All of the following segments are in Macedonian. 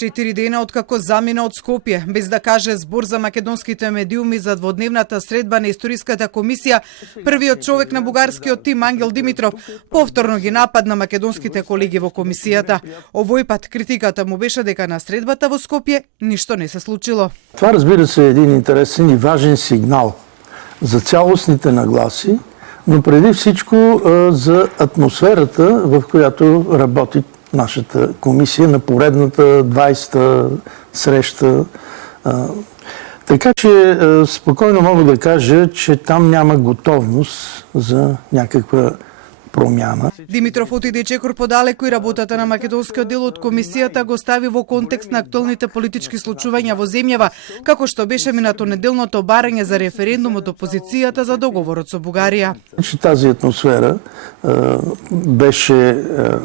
4 дена откако замина од Скопје, без да каже збор за македонските медиуми за дводневната средба на Историската комисија, првиот човек на бугарскиот тим Ангел Димитров повторно ги нападна македонските колеги во комисијата. Овој пат критиката му беше дека на средбата во Скопје ништо не се случило. Това, разбира се, е един интересен и важен сигнал за цялостните нагласи, но преди всичко за атмосферата, в която работи нашата комисия на поредната 20-та среща. Така че спокойно мога да кажа, че там няма готовност за някаква промяна. Димитров отиде чекор подалеку и работата на македонскиот дел од комисијата го стави во контекст на актуелните политички случувања во земјава, како што беше минато неделното барање за референдум од опозицијата за договорот со Бугарија. Тази атмосфера беше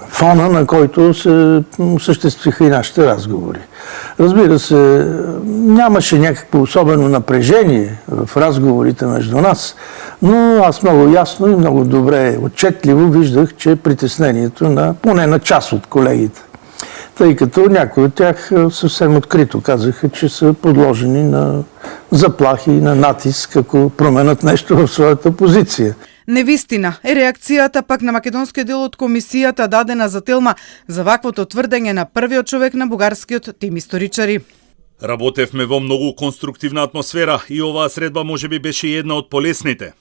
фона, на който се осъществиха и нашите разговори. Разбира се, нямаше някакво особено напрежение в разговорите между нас, но аз много ясно и много добре отчетливо виждах, че притеснението поне на част от колегите, тъй като някои от тях съвсем открито казаха, че са подложени на заплахи, на натиск, ако променят нещо в своята позиция. Невистина е реакцијата пак на македонскиот дел од комисијата дадена за Телма за ваквото тврдење на првиот човек на бугарскиот тим историчари. Работевме во многу конструктивна атмосфера и оваа средба можеби беше една од полесните.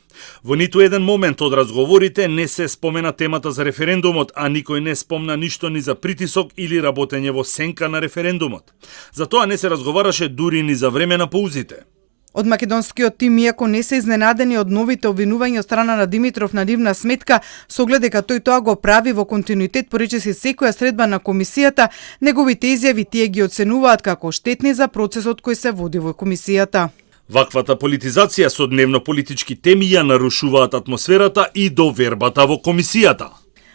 Во ниту еден момент од разговорите не се спомена темата за референдумот, а никој не спомна ништо ни за притисок или работење во сенка на референдумот. Затоа не се разговараше дури ни за време на паузите. Од македонскиот тим, иако не се изненадени од новите обвинувања од страна на Димитров на нивна сметка, со оглед дека тој тоа го прави во континуитет поречиси секоја средба на комисијата, неговите изјави тие ги оценуваат како штетни за процесот кој се води во комисијата. Ваквата политизација со дневно-политички теми ја нарушуваат атмосферата и довербата во комисијата.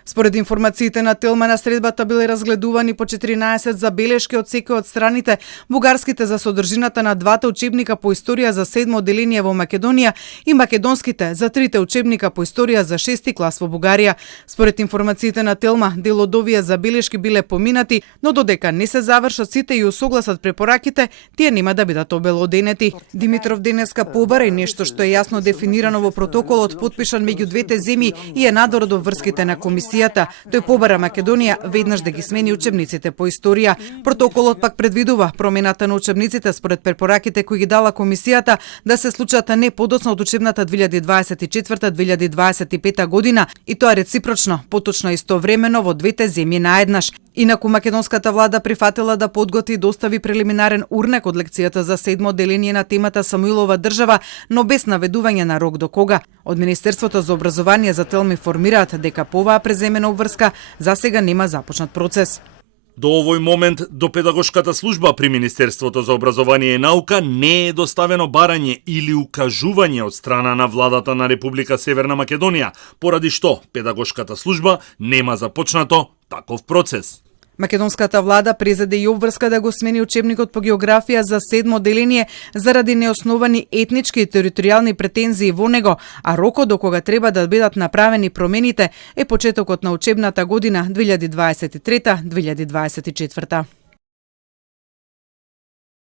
Според информациите на Телма, на средбата биле разгледувани по 14 забелешки од секој од страните, бугарските за содржината на двата учебника по историја за 7 одделение во Македонија и македонските за 3 учебника по историја за 6 клас во Бугарија. Според информациите на Телма, дел од овие забелешки биле поминати, но додека не се завршат сите и усогласат препораките, тие нема да бидат обелоденети. Димитров денеска побара и нешто што е јасно дефинирано во протоколот подпишан меѓу двете земји и е надвор од врските на комисија. Тој побара Македонија веднаш да ги смени учебниците по историја. Протоколот пак предвидува промената на учебниците според препораките кои ги дала комисијата да се случат не подоцна од учебната 2024-2025 година и тоа реципрочно, поточно истовремено во двете земји наеднаш. Инаку македонската влада прифатила да подготви и достави прелиминарен урнек од лекцијата за 7 одделение на темата Самуилова држава, но без наведување на рок до кога. Од Министерството за образование за Телма информираат дека по оваа преземена обврска за сега нема започнат процес. До овој момент до педагошката служба при Министерството за образование и наука не е доставено барање или укажување од страна на владата на Република Северна Македонија, поради што педагошката служба нема започнато таков процес. Македонската влада презеде и обврска да го смени учебникот по географија за 7 одделение заради неосновани етнички и територијални претензии во него, а рокот до кога треба да бидат направени промените е почетокот на учебната година 2023-2024.